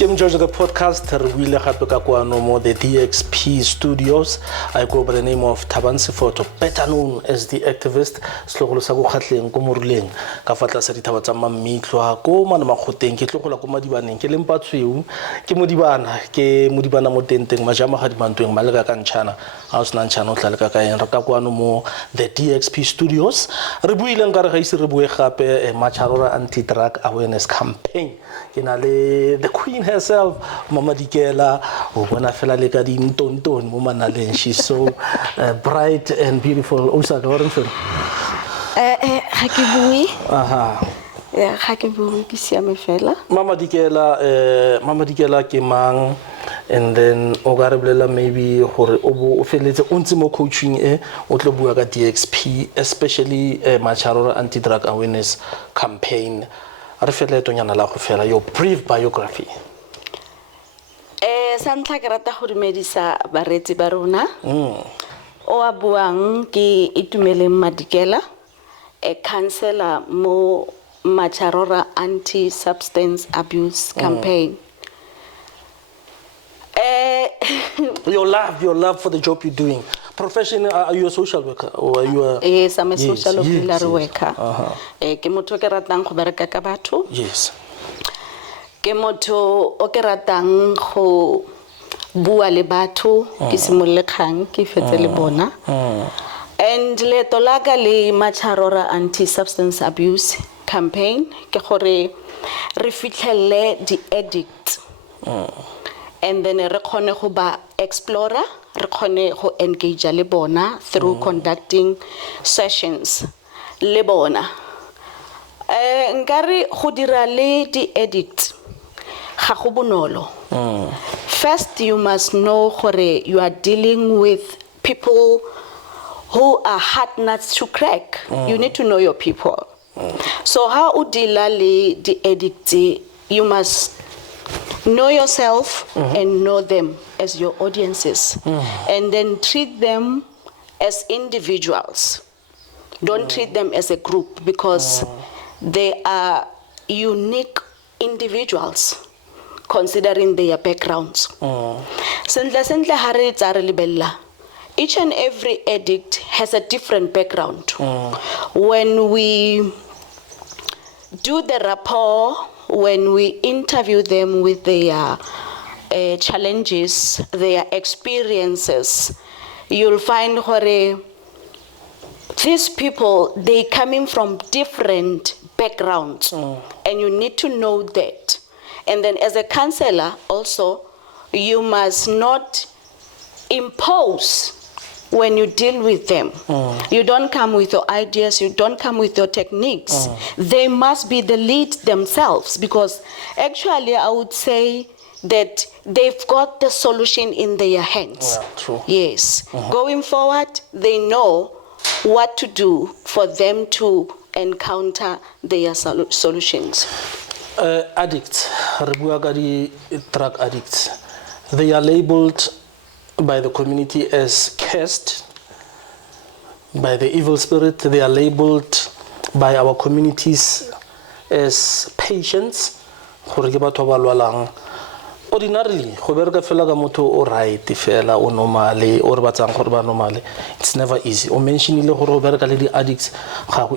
Ke Mjojo the podcast re buile gape ka kwano mo the DXP studios. I go by the name of Tabansi Photo, better known as the activist. Slogolo sa go khatleng ko moruleng ka fatla sa ditaba tsa mammitlo ko mana makgoteng ke tlogola ko madibaneng ke lempatsweu ke modibana mo tenteng majama ga dimantweng malega ka ntšhana a o sena ntšhana o tla le ka kaeng re ka kwano mo the DXP studios re buile nka re ga ise re bue gape Mjojo anti-drug awareness campaign ke na le the queen herself, Mama Dikela, o bona fela le ka dintonton mo manaleng. She's so bright and beautiful. O sa ka re fela. Ha ke bue. Aha. Ya ha ke bue ke siame fela. Mama Dikela ke mang, and then o ga re bolela maybe gore o feletse o ntse mo coaching o tlo bua ka DXP, especially Mjojo anti-drug awareness campaign. Re fela etonyana la go fela your brief biography. Santla ke rata go dumedisa baretsi ba rona. O a buang ke Itumeleng Madikela, a counselor mo Mjojo anti-substance abuse campaign. Your love for the job you're doing. Profession, are you a social worker or are you a... Yes, I'm a social worker. Ke motho ke ratang go bereka ka batho. Yes. Ke motho o ke ratang go bua le batho ke simolle kgang ke fetse le bona. And leto la ka le Mjojo anti-substance abuse campaign ke gore re fitlhelle di addict. And then re khone go ba explorer, re khone go engage le bona through conducting sessions le bona. Nkare go dira le di addict ga go bonolo. First you must know gore you are dealing with people who are hard nuts to crack. You need to know your people. So how u deal le di addict, you must know yourself and know them as your audiences, and then treat them as individuals. Don't treat them as a group because they are unique individuals considering their backgrounds. Each and every addict has a different background. When we do the rapport, when we interview them with their challenges, their experiences, you'll find where these people, they coming from different backgrounds, and you need to know that. And then as a counselor also, you must not impose when you deal with them. You don't come with your ideas, you don't come with your techniques. They must be the lead themselves, because actually I would say that they've got the solution in their hands. Yeah, true. Yes. Going forward, they know what to do for them to encounter their solutions. Addicts, drug addicts, they are labeled by the community as cursed, by the evil spirit. They are labeled by our communities as patients. Ordinarily, it's never easy. Addicts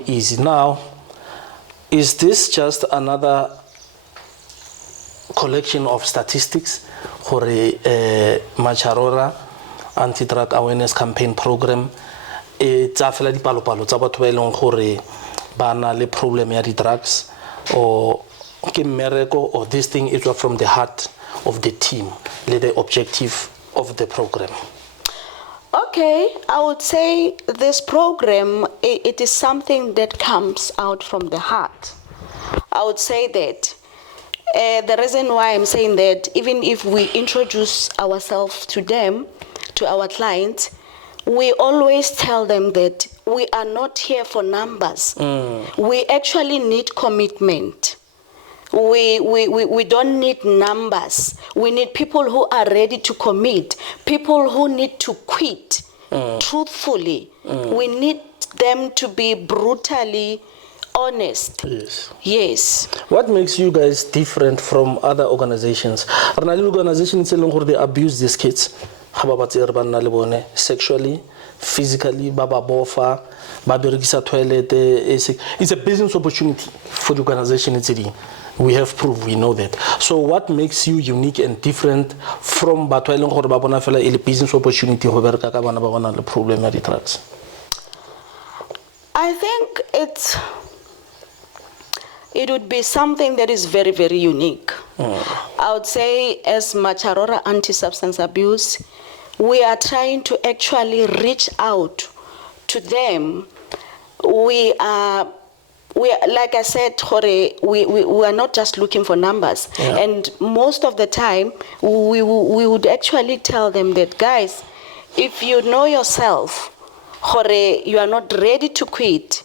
easy. Now, is this just another collection of statistics for Mjojo anti-drug awareness campaign program? Tsa fela dipalo-palo tsa batho ba ileng gore ba na le problem ya di-drugs, or ke mmereko, or this thing is from the heart of the team, the objective of the program? Okay, I would say this program, it is something that comes out from the heart. I would say that. The reason why I'm saying that, even if we introduce ourselves to them, to our clients, we always tell them that we are not here for numbers. We actually need commitment. We don't need numbers. We need people who are ready to commit, people who need to quit truthfully. We need them to be brutally honest. Yes. Yes. What makes you guys different from other organizations? Are there organizations that they abuse these kids? Sexually, physically, baba bofa, baberikisa toilet. It's a business opportunity for the organization. We have proof, we know that. So what makes you unique and different from a business opportunity problem at the drugs? I think it would be something that is very, very unique. I would say, as Macharora anti-substance abuse, we are trying to actually reach out to them. We are, like I said, we are not just looking for numbers. Yeah. And most of the time, we would actually tell them that, guys, if you know yourself, you are not ready to quit,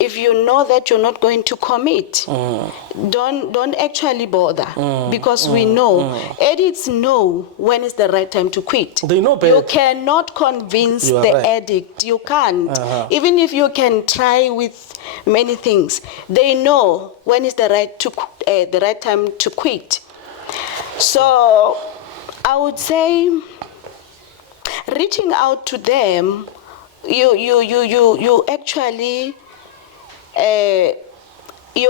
if you know that you're not going to commit, don't actually bother, because we know, addicts know when is the right time to quit. They know better. You cannot convince You are the right. addict. You can't. Even if you can try with many things, they know when is the right time to quit. So I would say, reaching out to them, you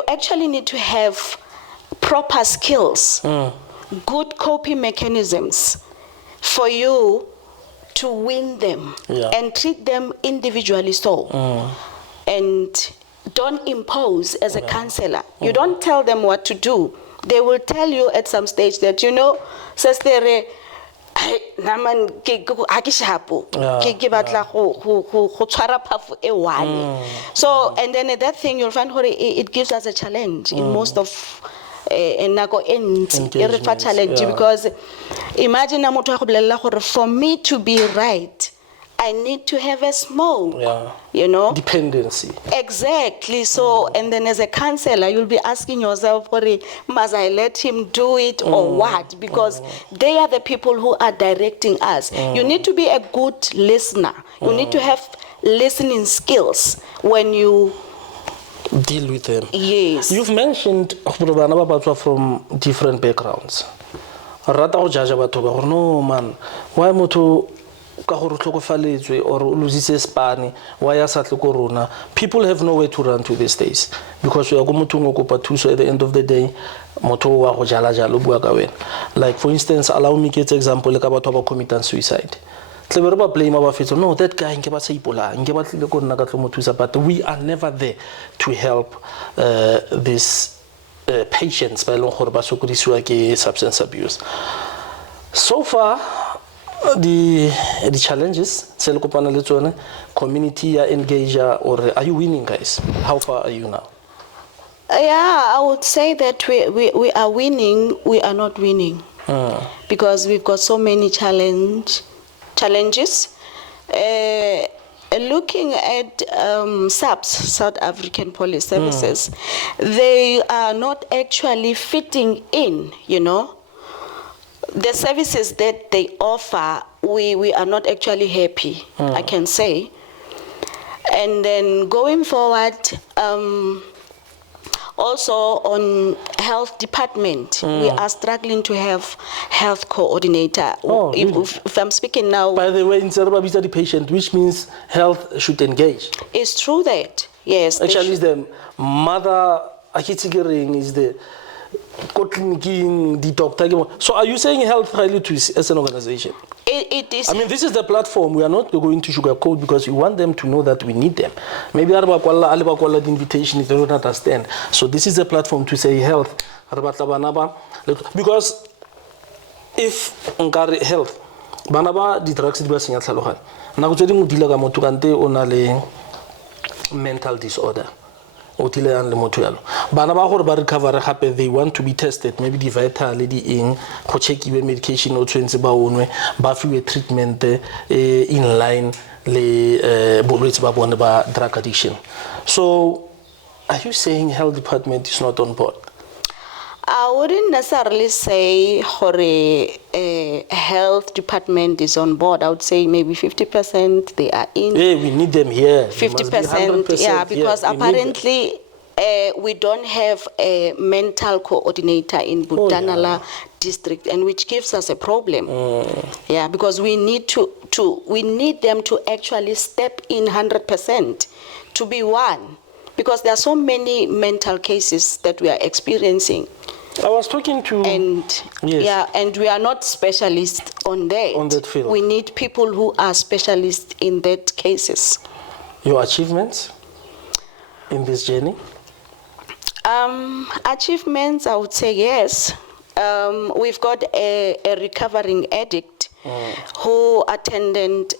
actually need to have proper skills, good coping mechanisms for you to win them, and treat them individually and don't impose as a counselor. You don't tell them what to do. They will tell you at some stage that, sister, naman ha ke shapo ke batla go tshwara phafu e one. So, and then that thing you'll find it gives us a challenge in most of nako e challenge, because imagine na motho a go bolella gore for me to be right, I need to have a smoke. Dependency. Exactly. So, and then as a counselor, you'll be asking yourself, must I let him do it or what? Because they are the people who are directing us. You need to be a good listener. You need to have listening skills when you deal with them. Yes. You've mentioned from different backgrounds. No, man, why moto? Or people have nowhere to run to these days, because we are going to so at the end of the day, like for instance, allow me to get example like about committing suicide. Blame no, that guy, but we are never there to help these patients by substance abuse. So far, the challenges, community engager, or are you winning, guys? How far are you now? Yeah, I would say that we are winning. We are not winning because we've got so many challenges. Looking at SAPS, South African Police Services, they are not actually fitting in, The services that they offer, we are not actually happy, I can say. And then going forward, also on health department, we are struggling to have health coordinator. If I'm speaking now. By the way, in Serba the patient, which means health should engage. It's true that, yes. Actually, it's the mother, is the the doctor. So are you saying health highly to as an organization? It is. I mean, this is the platform. We are not going to sugarcoat, because we want them to know that we need them. Maybe the invitation, if they don't understand. So this is a platform to say health. Because if health, banaba the drugs di ba senya tlhaloganyo. Nako tse dingwe o dila ka motho kante o na le mental disorder. Bana ba gore ba recover gape, they want to be tested, maybe the vital le di eng go checkiwe medication o tshwentse ba onwe ba fiwe treatment in line le bolwetse ba bone ba drug addiction. So are you saying health department is not on board? I wouldn't necessarily say a health department is on board. I would say maybe 50% they are in. Yeah, we need them here. 50%, yeah, because apparently we don't have a mental coordinator in Budanala district, and which gives us a problem. Yeah, because we need we need them to actually step in 100% to be one, because there are so many mental cases that we are experiencing. I was talking to... And yes. yeah, and we are not specialists on that. On that field. We need people who are specialists in that cases. Your achievements in this journey? Achievements, I would say yes. We've got a recovering addict who attended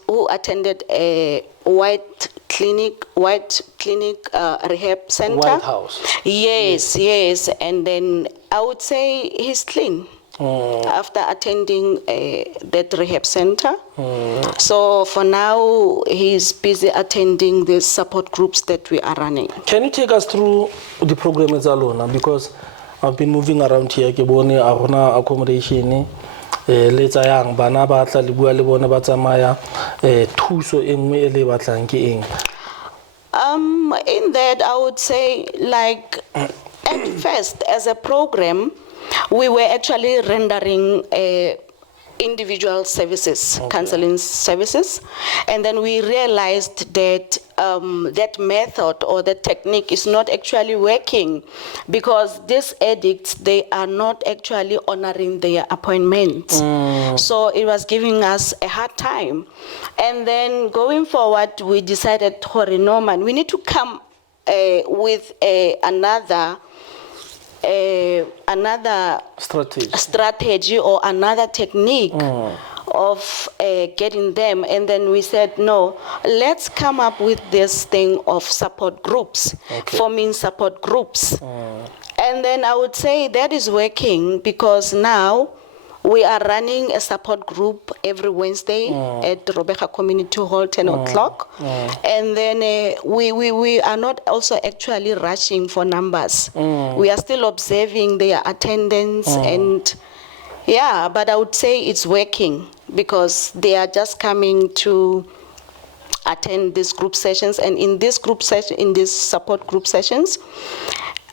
a white clinic rehab center. White House. Yes, and then I would say he's clean after attending that rehab center. So for now, he's busy attending the support groups that we are running. Can you take us through the program as alone? Because I've been moving around here. Ke bone a gona accommodation le tsayang bana ba tla le bua le bona ba tsamaya thuso engwe e le batlang ke eng? In that, I would say, like, at first, as a program, we were actually rendering individual services, counseling services, and then we realized that that method or that technique is not actually working, because these addicts, they are not actually honoring their appointments. So it was giving us a hard time. And then going forward, we decided, no man, we need to come with another strategy or another technique of getting them. And then we said, no, let's come up with this thing of support groups, forming support groups. And then I would say that is working, because now we are running a support group every Wednesday at Robeka Community Hall, 10 o'clock. And then we are not also actually rushing for numbers. We are still observing their attendance and yeah, but I would say it's working, because they are just coming to attend these group sessions. And in this support group sessions,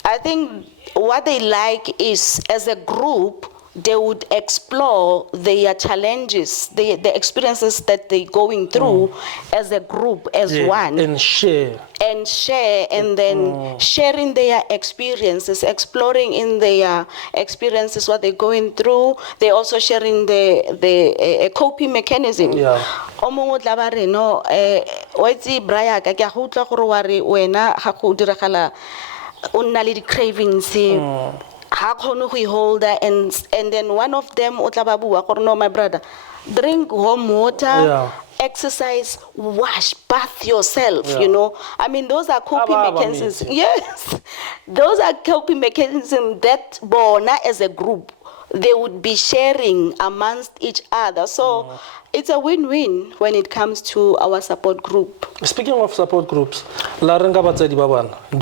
I think what they like is, as a group, they would explore their challenges, the experiences that they're going through as a group, as one. And share, and then sharing their experiences, exploring in their experiences what they're going through. They're also sharing the coping mechanism. Yeah. Omo tla ba re no oitse braya ka ke go tla gore wa re wena ga go diragala o nna le di cravings and then one of them no, my brother, drink warm water, exercise, wash, bath yourself, you know. I mean, those are coping mechanisms. Yes, those are coping mechanisms that Bona as a group, they would be sharing amongst each other. So it's a win-win when it comes to our support group. Speaking of support groups, do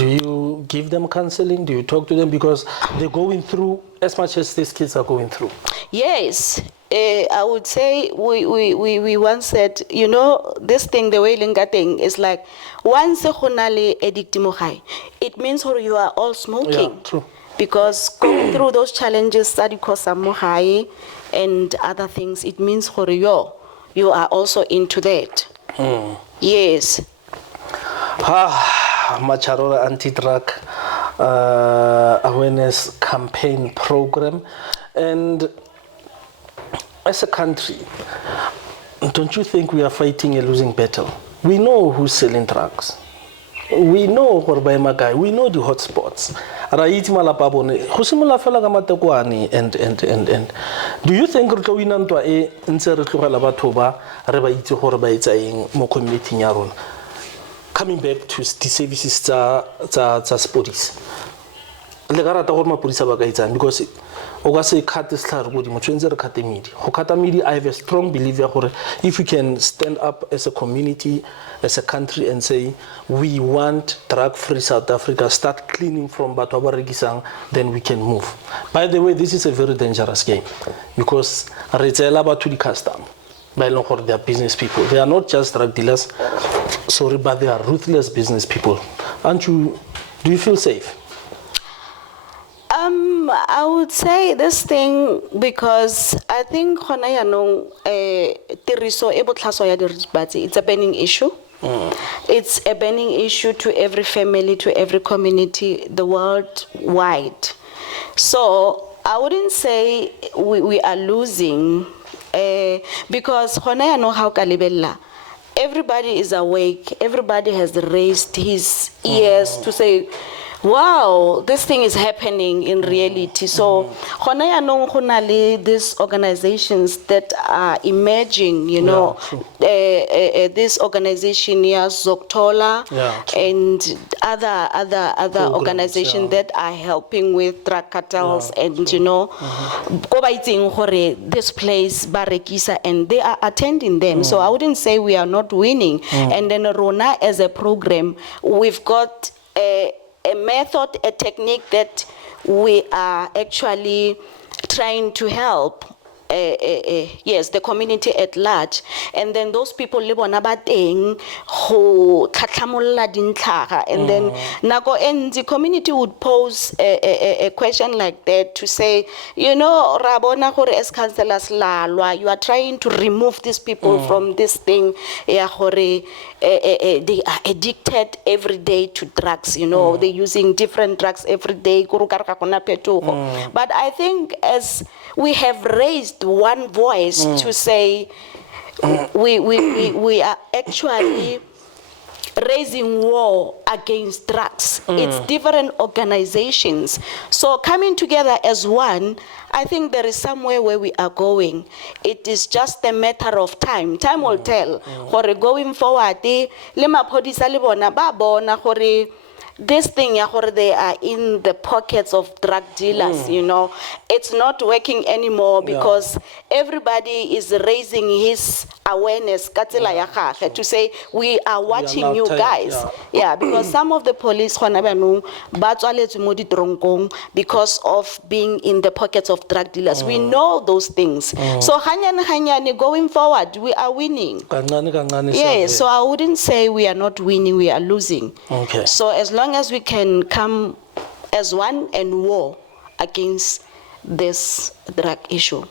you give them counseling? Do you talk to them? Because they're going through as much as these kids are going through. Yes. I would say we once said, you know, this thing, the way Linga thing is like, once it means you are all smoking. Yeah, true. Because going through those challenges, study and other things, it means you are also into that. Yes. Macharora anti-drug awareness campaign program. And as a country, don't you think we are fighting a losing battle? We know who's selling drugs. We know Horbaima, we know the hotspots. And do you think coming back to the services sports? Because I have a strong belief that if we can stand up as a community, as a country, and say we want drug-free South Africa, start cleaning from Batuabaregisang, then we can move. By the way, this is a very dangerous game, because they are business people. They are not just drug dealers, sorry, but they are ruthless business people. Aren't you Do you feel safe? I would say this thing because I think it's a burning issue. It's a burning issue to every family, to every community, the world wide. So I wouldn't say we are losing because everybody is awake, everybody has raised his ears to say, wow, this thing is happening in reality. So, these organizations that are emerging, this organization here, Zoktola, and other organizations that are helping with drug cartels, and this place, Barekisa, and they are attending them. So I wouldn't say we are not winning. And then Rona, as a program, we've got a method, a technique that we are actually trying to help the community at large. And then those people live on abateng who tlhatlhamolla dintlhaga, and then nako and the community would pose a question like that to say, rabona gore as councillors lalwa, you are trying to remove these people from this thing, they are addicted every day to drugs, they're using different drugs every day. But I think as we have raised one voice to say we are actually raising war against drugs. It's different organizations. So coming together as one, I think there is somewhere where we are going. It is just a matter of time. Time will tell. Going forward, this thing, they are in the pockets of drug dealers, It's not working anymore because everybody is raising his awareness to say, we are watching you guys. Because some of the police, because of being in the pockets of drug dealers, we know those things. So going forward, we are winning. So I wouldn't say we are not winning, we are losing. Okay. So as long as we can come as one and war against this drug issue.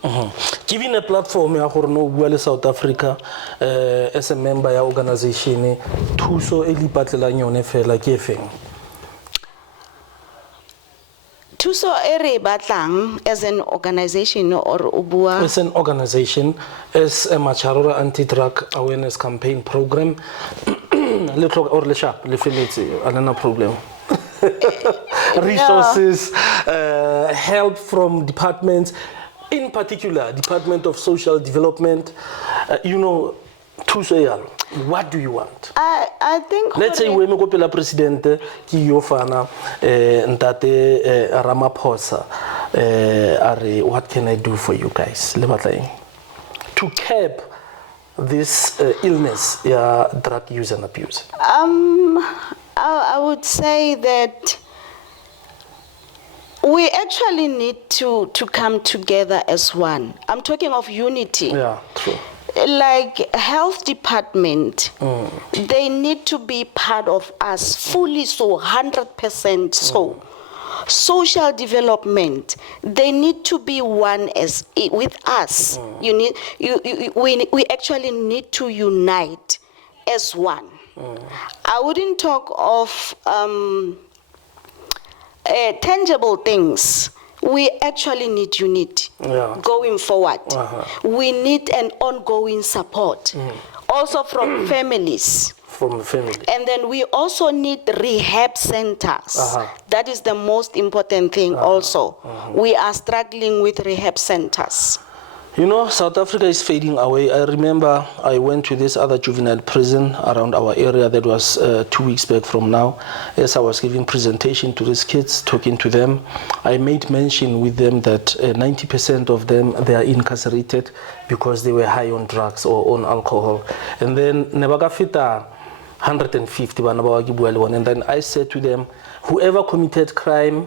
Given a platform ya gore no bua le South Africa as a member ya organization, thuso e li patlelang yone fela ke efeng? Thuso e re batlang as an organization or ubua? As an organization, as a Macharora anti-drug awareness campaign program, le tlhoka or le sharp le feletse a lena problem. Resources, help from departments, in particular Department of Social Development, thuso yalo. What do you want? I think, let's say we go pela president ki yo fana ntate Ramaphosa are what can I do for you guys le batlang to curb this illness, drug use and abuse? I would say that we actually need to come together as one. I'm talking of unity. Yeah, true. Like health department, they need to be part of us fully, so 100% so. Social development, they need to be one as with us. We actually need to unite as one. I wouldn't talk of tangible things. We actually need unity going forward. We need an ongoing support, also from families. From the family. And then we also need rehab centers. That is the most important thing also. We are struggling with rehab centers. South Africa is fading away. I remember I went to this other juvenile prison around our area that was 2 weeks back from now. As I was giving presentation to these kids, talking to them, I made mention with them that 90% of them, they are incarcerated because they were high on drugs or on alcohol. And then nebagafita 150 and then I said to them, whoever committed crime,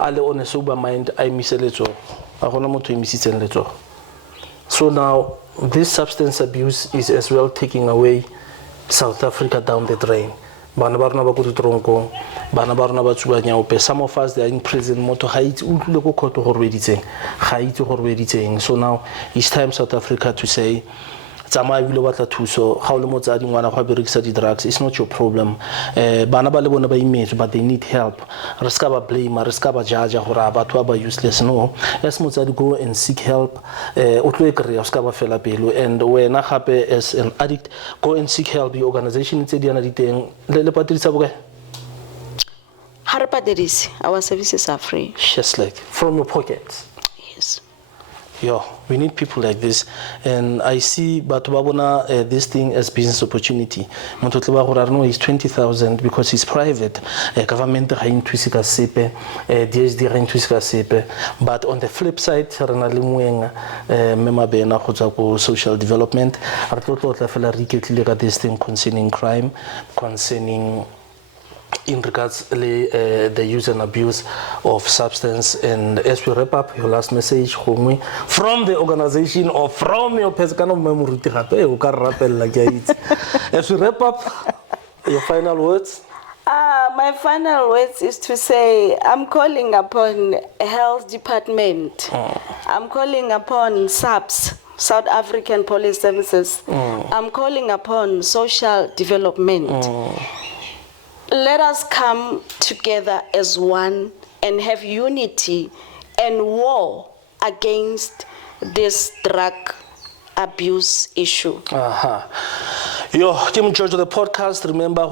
ale on a sober mind, I miss a little. So now, this substance abuse is as well taking away South Africa down the drain. bana ba rona ba go ditronko bana ba rona ba tsubanyaope some of us they are in prison motho ga itse o tlile go khoto go rweditseng ga itse go rweditseng so now it's time South Africa to say tsamaya bile batla thuso ga o le motsadi ngwana go berekisa di drugs it's not your problem bana ba le bona ba imetse but they need help re ska ba blame re ska ba judge gore batho ba useless no as motsadi go and seek help o tlo e kry-a ska ba fela pelo and wena gape as an addict go and seek help the organization tse di ana di teng le patirisa bokae ha re patirisi our services are free just like from your pockets yes. Yeah, we need people like this, and I see Batubabona this thing as business opportunity. Mototleba is 20,000 because it's private. Government reintwisika sepe, DSD reintwisika sepe. But on the flip side, Ranalimweng mema bena khotsa social development. Artotlo tla fela riketli this thing concerning crime, concerning in regards to the use and abuse of substance. And as we wrap up, your last message from the organization or from your person of memory as we wrap up, your final words. My final words is to say I'm calling upon health department. I'm calling upon SAPS, South African Police Services. I'm calling upon social development. Let us come together as one and have unity and war against this drug abuse issue. Yo, Mjojo, the podcast. Remember,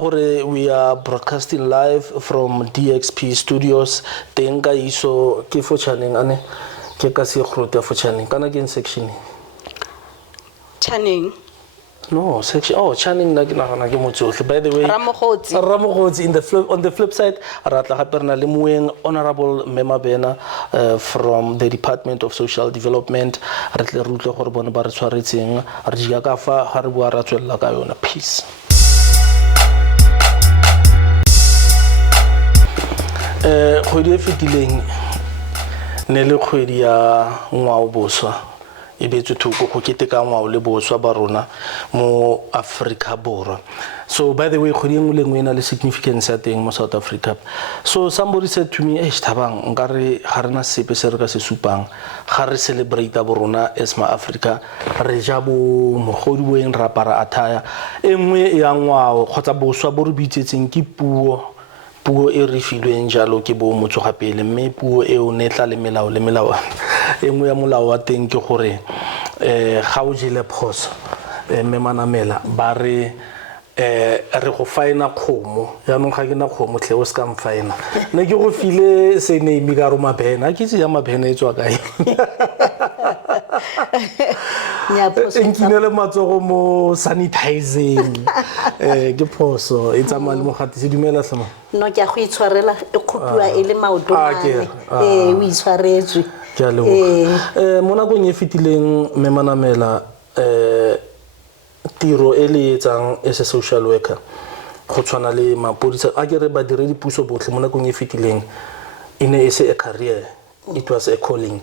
we are broadcasting live from DXP Studios. Tenga iso kifo channing ane ke kasi khrote fo channing kana ke section Channing. No, section. Oh, Channing na gina ke motsohle. By the way, Ramokgotsi on the flip side, ratla haperna le moeng honorable Mema Bena from the Department of Social Development. Ratle rutle gore bona ba re tshwaretseng. Re dia ka fa ha re bua ra tswella ka yona. Peace. Khwedi e fetileng ne le khwedi ya ngwao boswa. Ibetso thuko go keteka ngwao le boswa ba rona mo Africa Borwa. So by the way, khodi engwe le engwe ena le significance ya teng mo South Africa. So somebody said to me, tabang nkare ga rena sepe se re ka se supang ga re celebrate bo rona as ma Africa re ja bo mogodi bo en rapara attire engwe ya ngwao kgotsa boswa bo re bitsetseng ke puo e re filweng jalo ke bo motsogapele mme puo e o netla le melao engwe ya molao wa teng ke gore ga o jele phoso memanamela ba re go faina khomo ya nong ga ke na khomo tle o ska mfaina ne ke go file se name ka roma bena ke tse ya mabena e tswa kae Enkinele matsogo mo sanitizing ke phoso e tsamaya le mogatisi dumela tlhama no ke a go itshwarela e khopua e le maotomane o itshwaretswe ke a leboga mo nakong e fetileng memanamela tiro e le etsang as a social worker go tshwana le mapodisa a ke re ba dire dipuso botlhe mo nakong e fetileng ine e se a career it was a calling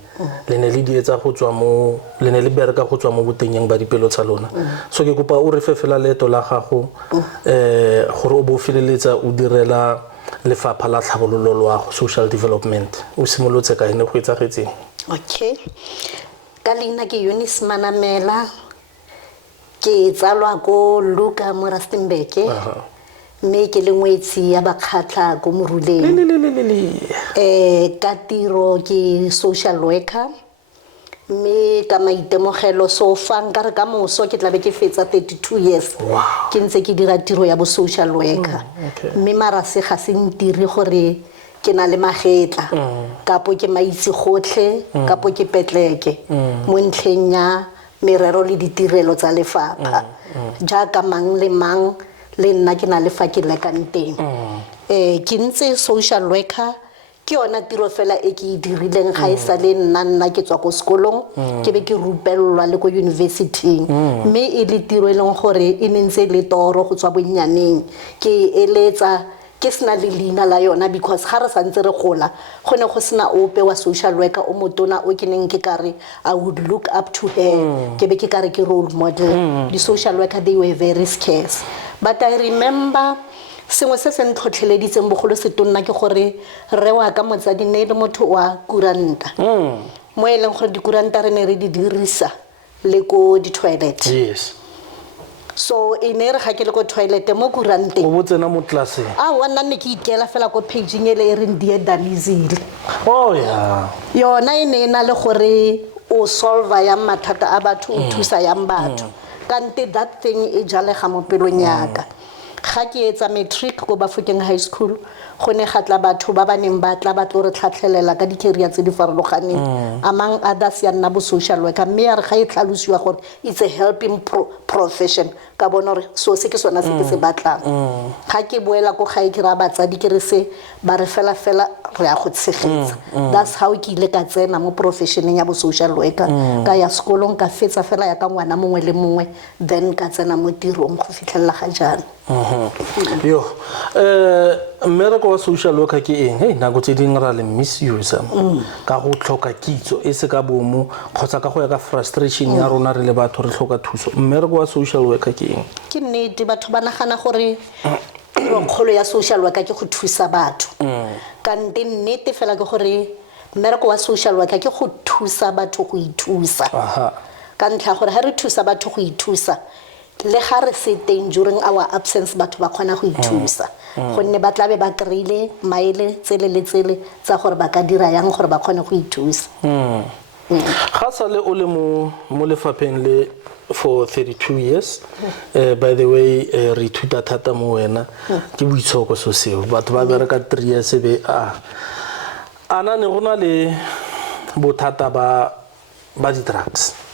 le ne le dietsa go tswa mo le ne le bereka go tswa mo botenyeng ba dipelo tsa lona so ke kopa o re fefela leto la gago gore o bo feleletsa o direla lefapha la tlhabololo loago social development o simolotse ka ene go etsagetseng okay ka leina ke Eunice Manamela ke tsalwa go Luka mo Rustenburg me ke lengwetsi ya bakgatla go moruleng ka tiro ke social worker me ka maitemogelo so fang ka re ka moso ke tlabe ke fetsa 32 years ke ntse ke dira tiro ya bo social worker me mara se ga se ntiri gore ke na le magetla kapo ke maitse gotlhe kapo ke petleke mo ntlheng ya merero le ditirelo tsa lefapha jaaka mang le mang le nna ke na le fa ke lekang teng ke ntse social worker ke yona tiro fela e ke dirileng ga isa le nna ke tswa ko sekolong ke be ke rupellwa le ko university mme e le tiro e leng gore e ntse le toro go tswa bonnyaneng ke eletsa ke sna le lina la yona because ga re santse re gola gone go sna ope wa social worker o motona o keneng ke kare I would look up to her ke be ke kare ke role model the social worker they were very scarce but I remember sengwe se se ntlhotlheleditseng bogolo setonna ke gore re wa ka motsadi ne le motho wa kuranta mo e leng gore dikuranta re ne re di dirisa le ko di-toilet. Yes. So e ne re ga ke le ko toilet mo kuranteng o botsena mo tlaseng wa nna ne ke ikela fela ko pageng e le e reng Dear Dalizile. oh yeah yona e ne e na le gore o solva yang mathata a batho o thusa yang batho kante that thing e jalega mo pelong yaka. Ga ke etsa matric ko Bafokeng High School go ne gatla batho ba baneng ba tla ba tlo re tlhatlhelela ka di-career tse di farologaneng among others ya nna bo social worker mme ya re ga e tlhalosiwa gore it's a helping profession ka bona gore so se ke sona se ke se batlang ga ke boela ko ga e kira batsadi ke re se ba re fela re a go tshegetsa. That's how ke ile ka tsena mo professioneng ya bo social worker ka ya sekolong ka fetsa fela ya ka ngwana mongwe le mongwe then ka tsena mo tirong go fitlhella ga jana. yo mmereko wa social worker ke eng hey nako tse ding ra le misuse ka go tlhoka kitso e se ka bomo kgotsa ka go ya ka frustration ya rona re le batho re tlhoka thuso mmereko wa social worker ke eng ke nnete batho ba nagana gore kgolo ya social worker ke go thusa batho kante nnete fela ke gore mmereko wa social worker ke go thusa batho go ithusa ka ntlha gore ha re thusa batho go ithusa le ga re se teng during our absence batho ba kgona go ithusa gonne ba tlabe ba kreile maele tsele le tsele tsa gore ba ka dira yang gore ba kgone go ithusa. ga sa le o le mo lefapheng le for 32 years by the way re ithuta thata mo wena ke boitshoko so seo batho ba bereka 3 years be ana ne gona le bothata ba di-drugs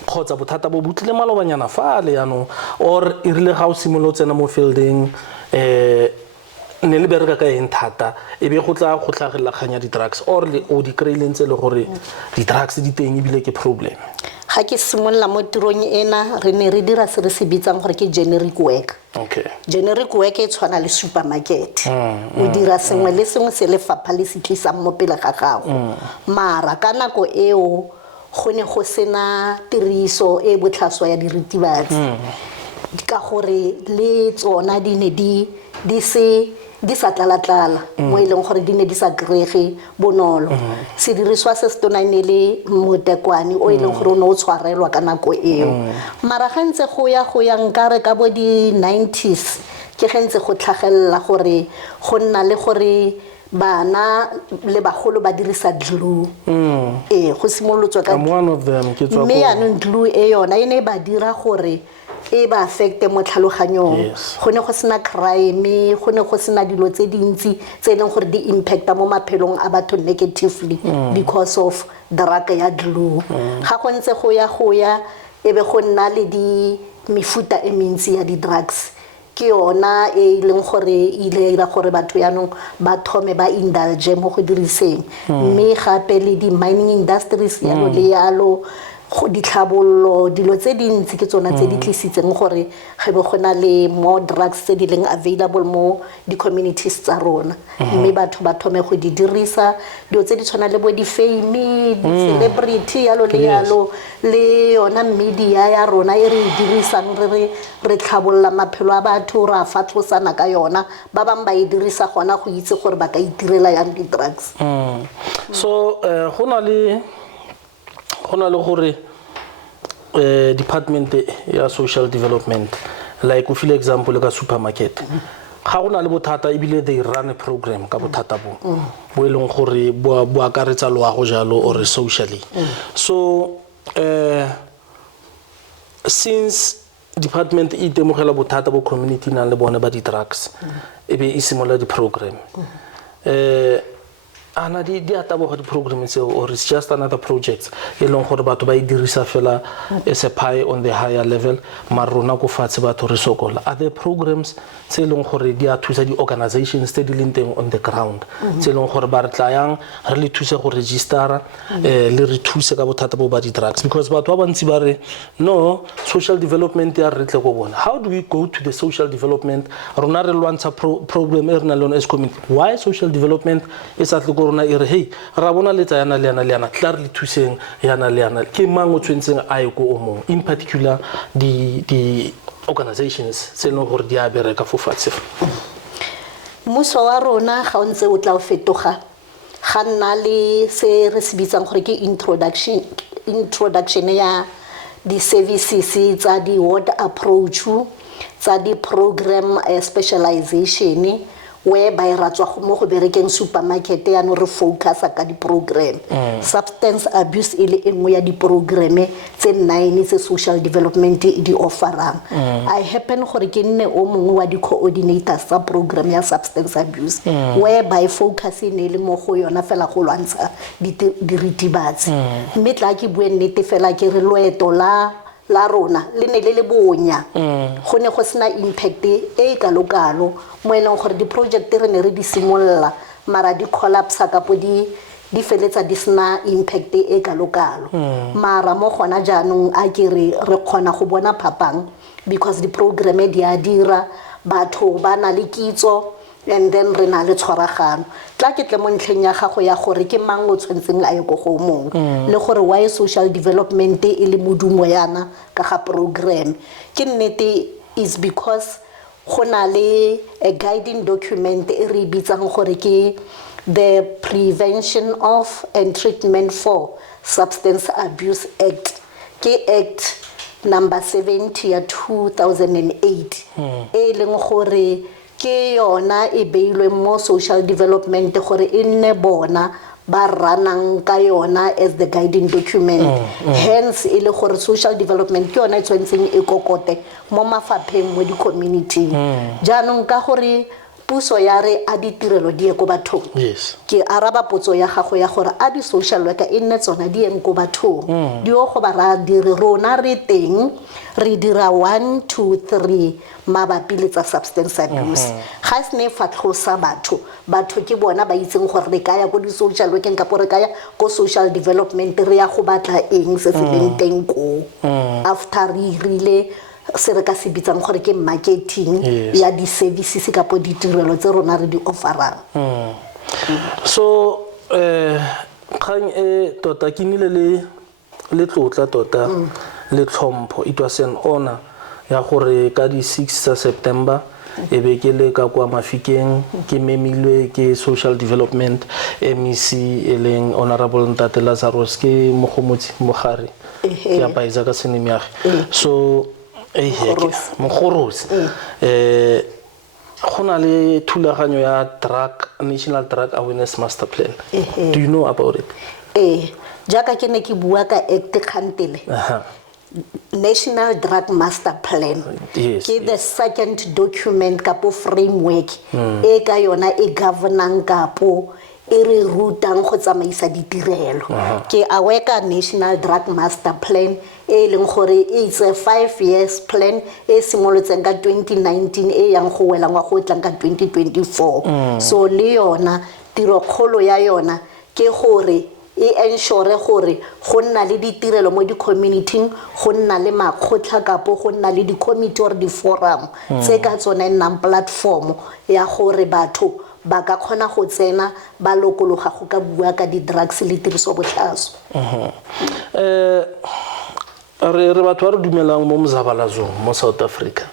kgotsa bothata bo butlile malobanyana fa le yaanong or e rile ga o simolo tsena mo fielding ne le bereka ka eng thata e be go tla go tlhagelela kganya di-drugs or o di kreileng tse le gore di-drugs di teng ebile ke problem. Ga ke simolla mo tirong ena re ne re dira se re se bitsang gore ke generic work. Okay. Generic work e tshwana le supermarket o dira sengwe le sengwe se le fapha le se tlisang mo pele ga gago mara ka nako eo go ne go sena tiriso e botlhaswa ya diritibatsi ka gore le tsona di ne di sa tlala mo e leng gore di ne di sa krege bonolo se diriswa se se tona ne le motekwani o e leng gore o ne o tshwarelwa ka nako eo mara gantse go ya nkare ka bo di 90s ke gentse go tlhagelela gore go nna le gore bana le bagolo ba dirisa glue go simolotswa ka one of them ke tswa me ya glue e yona e ne ba dira gore e ba affecte mo tlhaloganyong go ne go sena crime go ne go sena dilo tse dintsi tse leng gore di impacta mo maphelong a batho negatively because of drug ya glue ga go ntse go ya e be go nna le di mefuta e mentsi ya di drugs ke yona e leng gore ile ira gore batho yanong ba thome ba indulge mo go diriseng mme gape le di mining industries yalo le yalo go ditlhabollo dilo tse dintsi ke tsona tse di tlisitseng gore ge be gona le more drugs tse di leng available mo di communities tsa rona mme batho ba thome go di dirisa dilo tse di tshwana le bo di fame di celebrity yalo le yalo le yona media ya rona e re dirisang re tlhabolla maphelo a batho ra fatlosana ka yona ba bang ba e dirisa gona go itse gore ba ka itirela yang di drugs so gona le gore department ya social development like o file example ka supermarket ga gona le bothata ebile they run a program ka bothata bo e leng gore bo akaretsa loago jalo or socially so since department e itemogela bothata bo community na le bone ba di-drugs e be e simola di-program ana di ataboga di-program tseo or it's just another project e leng gore batho ba e dirisa fela as a pie on the higher level mara rona ko fatshe batho re sokola are there programs tse e leng gore di a thusa di-organizations tse di leng teng on the ground tse e leng gore ba re tlayang re le thuse go registera le re thuse ka bothata bo ba di-drugs because batho ba bantsi ba re no social development ya re tle go bona how do we go to the social development rona re lwantsha problem e re na le yone as community why social development e sa tle rona e re hey ra bona le tsayana le yana tla re le thuseng yana le yana ke mang o tshwentseng a ye go o mong in particular di organizations tse leng gore di a bereka fo fatshe? Mmuso wa rona ga o ntse o tla o fetoga ga nna le se re se bitsang gore ke introduction ya di-services tsa di-ward approach tsa di-program specialization whereby ra tswa mo go berekeng supermarket ya no re focus ka di-program substance abuse ile engwe ya di-program tse 9 tse social development di offerang. I happen gore ke nne o mongwe wa di-coordinators tsa program ya substance abuse whereby focus ne le mo go yona fela go lwantsha diritibatsi mme tla ke bue nnete fela ke re loeto la rona le ne le bonya go ne go sena impact e kalokalo mo eleng gore di project re ne re di simolla mara di collapse ka po di feletsa di sena impact e kalokalo mara mo gona jaanong a ke re kgona go bona phapang because di program di a dira batho ba na le kitso and then re na le tshwaragano tla ke tle mo ntlheng ya gago ya gore ke mang o tshwantseng a ye go go mong le gore why social development e le modumo yana ka ga program ke nnete is because go na le a guiding document e re bitsang gore ke the Prevention of and Treatment for Substance Abuse Act ke act number 70 ya 2008 e leng gore ke yona e beilwe mo social development gore e nne bona ba ranang ka yona as the guiding document hence e le gore social development ke yona e tshwantseng e kokote mo mafapheng mo di community jaanong ka gore puso ya re a ditirelo di go bathong ke araba potso ya gago ya gore a di social worker e nne tsona di eng go bathong di go ba ra dire rona re teng re dira 1 2 3 mabapi le tsa substance abuse ga se ne fatlhosa batho ke bona ba itseng gore re kaya go di social working ka re kaya go social development re ya go batla eng se se leng teng ko after re rile se re ka se bitsang gore ke marketing ya di-services ka po ditirelo tse rona re di offerang so kgang e tota ke nile le tlotla tota le tlhompho it was an honor ya gore ka di 6 tsa September e be ke le ka kwa Mafikeng ke memilwe ke social development MEC e leng honorable Ntate Lazarus ke mogomotsi mogare ke apaiza ka senemiage so mogorosi go na le thulaganyo ya National Drug Awareness Master Plan. Do you know about it? Jaka ke ne ke bua ka act khantele National Drug Master Plan ke the second document kapo framework e ka yona e governang kapo e re rutang go tsamaisa ditirelo ke aweka National Drug Master Plan e leng gore it's a 5 years plan e simolotseng ka 2019 e yang go wela ngwa go tlang ka 2024 so le yona tiro kgolo ya yona ke gore e ensure gore go nna le ditirelo mo di community go nna le makgotla kapo go nna le di committee or di forum tse ka tsone nang platform ya gore batho ba ka khona go tsena ba lokologa go ka bua ka di drugs le tiriso botlhaso re batho ba re dumelang mo Mzabalazong mo South Africa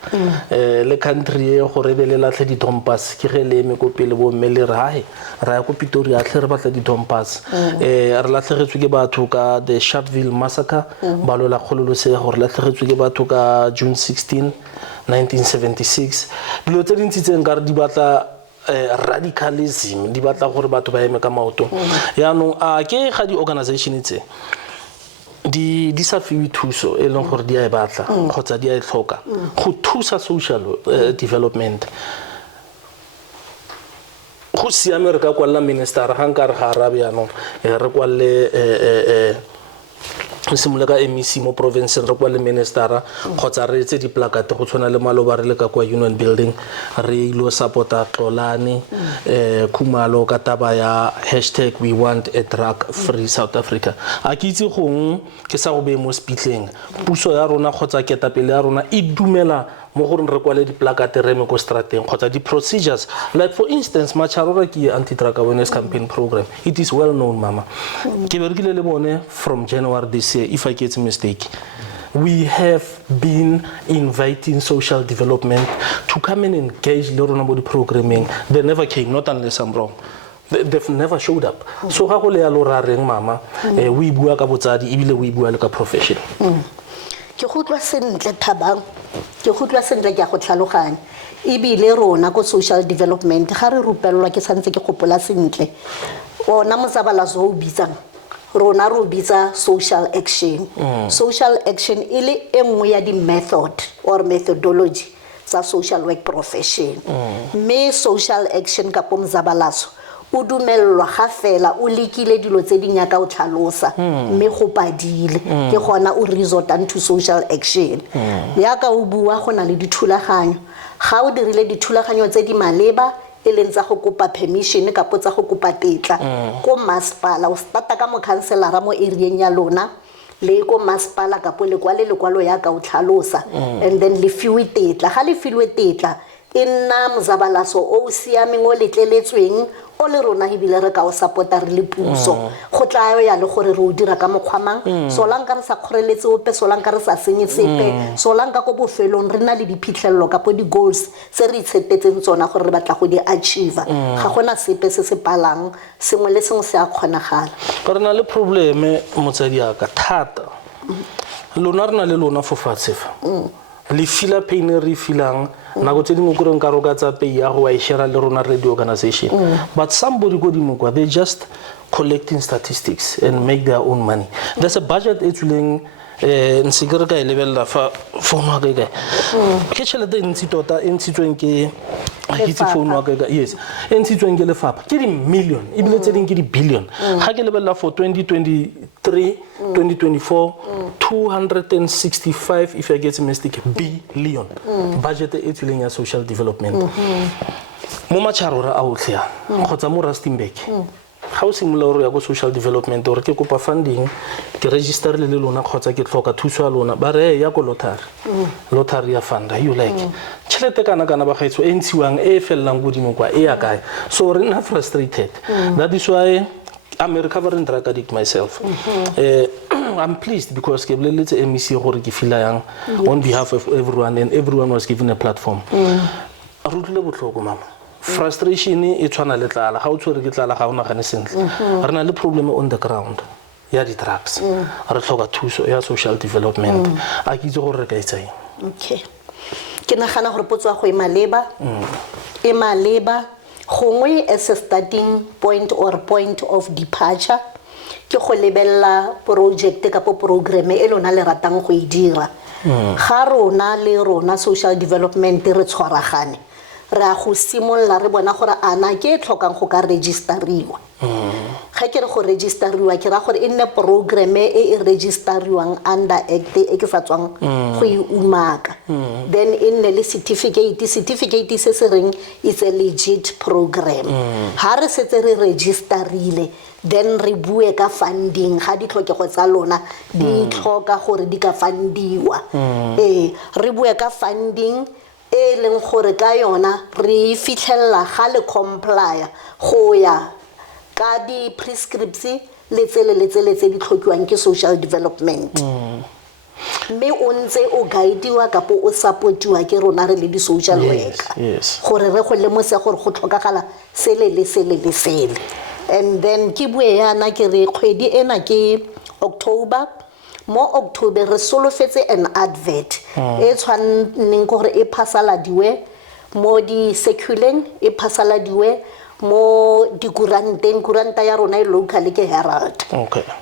le country e gore be le latlhe di dompas ke ge le eme ko pele bo mme le rae ra ya ko Pretoria tle re batla di dompas re latlhegetswe ke batho ka the Sharpeville massacre ba lola kgololosego re latlhegetswe ke batho ka June 16 1976 dilo tse dintsi tse nka re di batla radicalism di batla gore batho ba eme ka maoto yaanong a ke ga di organization tse di sa fiwe thuso e leng gore di a e batla kgotsa di a e tlhoka go thusa social development go siame re ka kwalla minister ga nka re ga arabe yaanong re kwalle simole ka MEC mo province re kwa le minister kgotsa re etse di plakate go tshwana le maloba re le ka kwa Union Building re ilo supporta Xolani Khumalo ka taba ya #we want a drug free South Africa a ke itse gong ke sa go be mo spitleng puso ya rona kgotsa ketapele ya rona e dumela mo gore re kwale di plakate re me go strateng kgotsa di procedures like for instance Macharora ke anti-drug awareness campaign program it is well known mama ke berekile le bone from January this year if I get mistake we have been inviting social development to come and engage le rona mo di programming. They never came, not unless I'm wrong. They've never showed up. So ga go le ya lo ra reng mama we bua ka botsadi ebile we bua le ka profession. Ke go tlwa sentle Thabang, ke go tlwa sentle ke a go tlhaloganya. Ebile rona ko social development ga re rupellwa ke santse ke gopola sentle. Ona mozabalazo o bitsang rona ro bitsa social action. Social action ile engwe ya di method or methodology tsa social work profession. Me social action ka pomzabalazo o dumelwa ga fela o lekile dilo tse di nyaka o tlhalosa mme go padile ke gona o resort into social action. Ya ka o bua go na le dithulaganyo ga o dirile dithulaganyo tse di maleba e leng tsa go kopa permission ka potsa go kopa tetla ko masipala o starta ka mo counselor mo areaeng ya lona le ko masipala ka pole kwa le lekwalo ya ka o tlhalosa and then le fiwe tetla ga le filwe tetla e nna mozabalaso o siameng o letleletsweng o le rona ebile re ka o supporta re le puso go tla ya le gore re o dira ka mokgwamang solanka re sa kgoreletse ope solanka re sa senye sepe solanka go bofelong re na le diphitlhelelo ka po di goals se re itshetetseng tsona gore re batla go di achieve ga gona sepe se se palang sengwe le sengwe se a kgonagala re na le probleme motsadi aka thata lona re na le lona for fatshefa le fila pain re filang nako tse dingwe gore nka roka tsa pay ya go wa share le rona radio organization but somebody go dimokwa they just collecting statistics and make their own money. There's a budget etuleng nsigere ka lebella fa phone wa ga ke tšhelete ntsi tota ntshitsweng ke a hitse phone wa ga yes ntshitsweng ke lefapha ke di million ebile tse ding ke di billion ga ke lebella for 2023 2024 265 if I get mistake billion budget etuleng ya social development mo matšharora a otlhe kgotsa mo Rustenburg housing law ya go social development or ke kopa funding ke register le lona kgotsa ke tlhoka thuso ya lona ba re ya go lottery ya fund you like tšhelete kana ba gaetso e ntshiwang e fellang godimo kwa e ya kae so re na frustrated that is why I'm a recovering drug addict myself. I'm pleased because ke bleletse MEC gore ke feel yang on behalf of everyone and everyone was given a platform. Rutile botlhoko mama. Frustration e tshwana le tlala ga o tshwere ke tlala ga ona gane sentle. Re na le problem on the ground ya di drugs. Re tlhoka thuso ya social development. A ke itse gore re ka etsang. Okay. Ke nagana gore potso go e maleba gongwe as a starting point or point of departure ke go lebella project ka po program e lona le ratang go e dira ga rona le rona social development re tshwaragane re a go simolla re bona gore ana ke tlhokang go ka registeriwa ga ke re go registeriwa ke ra gore e nne program e registeriwang under act e ke sa tswang go e umaka then e nne le certificate se se reng it's a legit program ha re setse re registerile then re bue ka funding ga di tlhokego tsa lona di tlhoka gore di ka fundiwa re bue ka funding e leng gore ka yona re fitlhella ga le comply go ya ka di prescripts le tsele tse di tlhokiwang ke social development me o ntse o guideiwa ka po o supportiwa ke rona re le di social worker gore re go lemose gore go tlhokagala sele and then ke bue yana ke re kgwedi ena ke October mo October re solofetse an advert e tshwaneng gore e phasaladiwe mo di circulating e phasaladiwe mo di kuranta ya rona e local ke Herald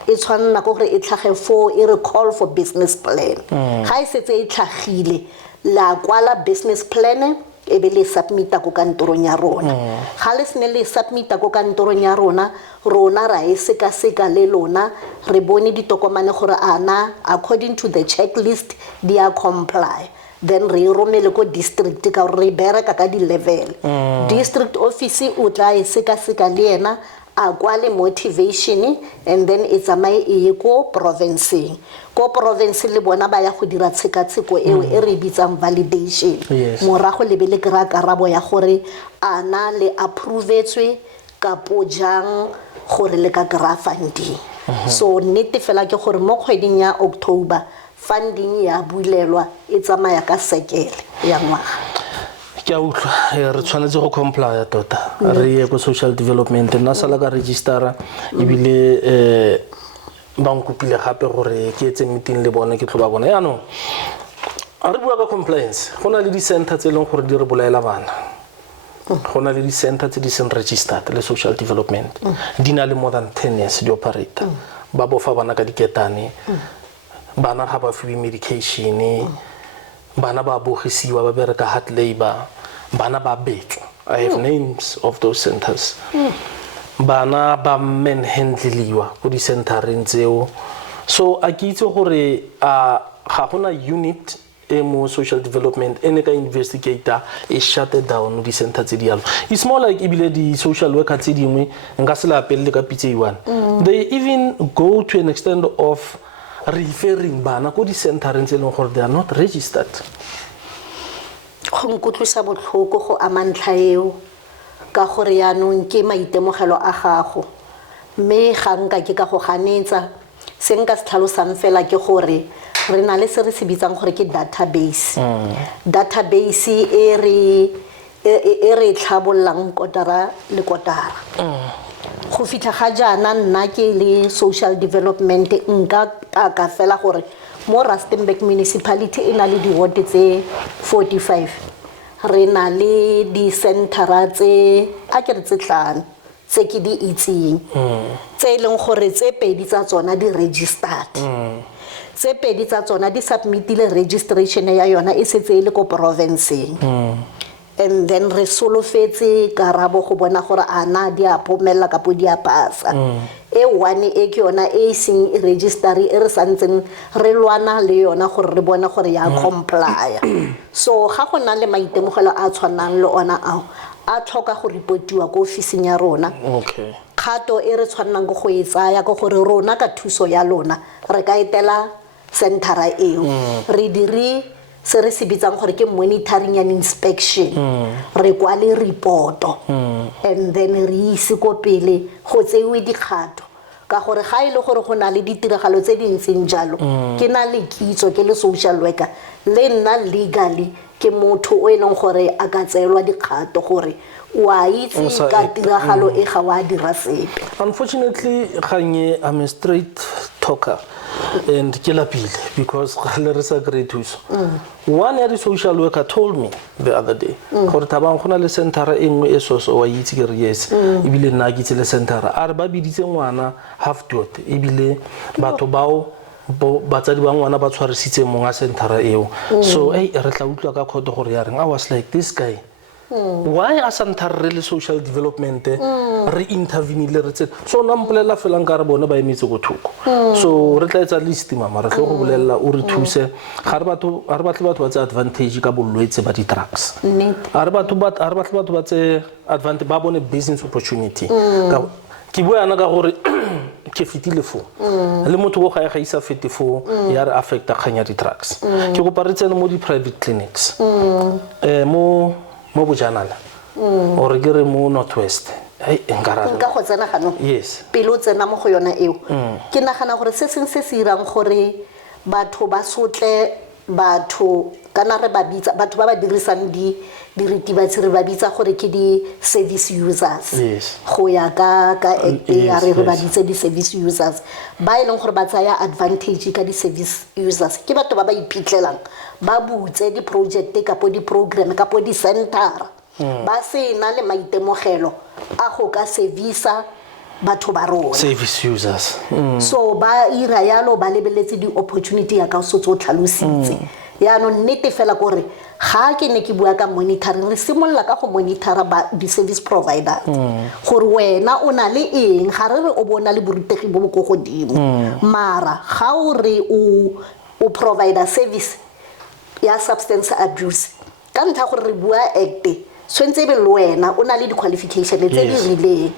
e tshwanna gore e tlhage for e recall for business plan ga e setse e tlhagile la kwala business plan e be le submita ko kantorong ya rona ga le sene le submita ko kantorong ya rona ra e seka le lona re bone ditokomane gore ana according to the checklist they are comply then re romele ko district ka re bereka ka di level district office o tla e seka le ena a kwale motivation and then it's a my ko province le bona ba ya go dira tshekatsheko eo e re bitsang validation morago le be le kra karabo ya gore ana le approvetswe ka pojang gore le ka gra funding so nnete fela ke gore mo kgweding ya October funding ya bulelwa e tsamaya ka sekele ya ngwaga. Ke a utlwa re tshwanetse go comply tota re ye go social development nna sala ka registera ebile ba nkopile gape gore ke etse meeting le bone ke tlo ba bona yaanong a re bua ka compliance go na le di-center tse e leng gore di re bolaela bana go na le di-center tse di seng registered le social development di na le more than 10 years di operator ba bofa bana ka diketane bana ga ba fiwe medication bana ba bogisiwa ba bereka hard labor bana ba betswa I have names of those centers bana ba manhandliwa go di centereng tseo so a ke itse gore ga gona unit mo social development ene ka investigator e shut down di center tse di yalo it's more like ebile di social worker tse dingwe nka se la pelle ka pitse iwana they even go to an extent of referring bana go di centereng tse leng gore they are not registered go nkutlwisa botlhoko go amantlha eo ka gore yaanong ke maitemogelo a gago mme ga nka ke ka go ganetsa se nka se tlhalosang fela ke gore re na le se re se bitsang gore ke database database e re tlhabollang kotara le kotara go fitlha ga jaana nna ke le social development nka ka fela gore mo Rustenburg municipality e na le di-ward tse 45 re na le di-centera tse a ke re tse 5 tse ke di itseng tse e leng gore tse pedi tsa tsona di registered tse pedi tsa tsona di submitile registration ya yona e setse e le ko provinceng and then re solofetse karabo go bona gore ana di a phomella ka po di a pasa e one e ke yona e seng registry e re santseng re lwana le yona gore re bona gore ya comply so ga go na le maitemogelo a tshwanang le ona a tlhoka go reportiwa ko ofising ya rona okay kgato e re tshwanang go e tsaya go gore rona ka thuso ya lona re ka etela centera eo re dire se re se bitsang gore ke monitoring and inspection re kwale reporto and then re ise ko pele go tseiwe dikgato ka gore ga ile gore go na le ditiragalo tse dintseng jalo ke na le kitso ke le social worker le nna legally ke motho o eneng gore a ka tseelwa dikgato gore wa itse ka tiragalo e ga wa dira sepe unfortunately ganye I'm a straight talker and ke lapile because le re sa great thuso one ya di social worker told me the other day gore tabang gona le center engwe e soso wa itse ke re yes ebile nna ke itse le center a re ba biditse ngwana half dot ebile batho bao batsadi ba ngwana ba tshwarisitse monga center eo so re tla utlwa ka khoto gore ya reng I was like this guy why a santarre le social development re intervene le re tse so na mpolela fela nka re bone ba emetse go thoko so re tla etsa list mama re tlo go bolella o re thuse ga re batle batho ba tse advantage ka bolwetse ba di drugs a re batle batho ba tse advantage ba bone business opportunity ka ke bua yana ka gore ke fitile fo le motho go ga isa fete fo ya re affecta khanya di drugs ke go paretse mo di private clinics mo bojanala or ke re mo northwest nka go tsena gano yes pelo tsena mo go yona eo ke nagana gore se seng se se irang gore batho ba sotle batho kana re ba bitsa batho ba ba dirisang diritibatsi re ba bitsa gore ke di service users go ya ka ya re ba bitse di service users ba ileng gore ba tsaya advantage ka di service users ke batho ba ba ipitlelang ba butse di project ka po di program ka po di center ba se na le maitemogelo a go ka servisa batho ba rona service users so ba ira yalo ba lebeletse di opportunity ya ka so tso tlhalositse ya no nnete fela gore ga ke ne ke bua ka monitoring re simolla ka go monitora ba di service provider gore wena o na le eng ga re o bona le borutegi bo go godimo mara ga o re o provider service ya substance abuse ka ntlha gore re bua act tshwentse be le wena o na le di qualification tse di rileng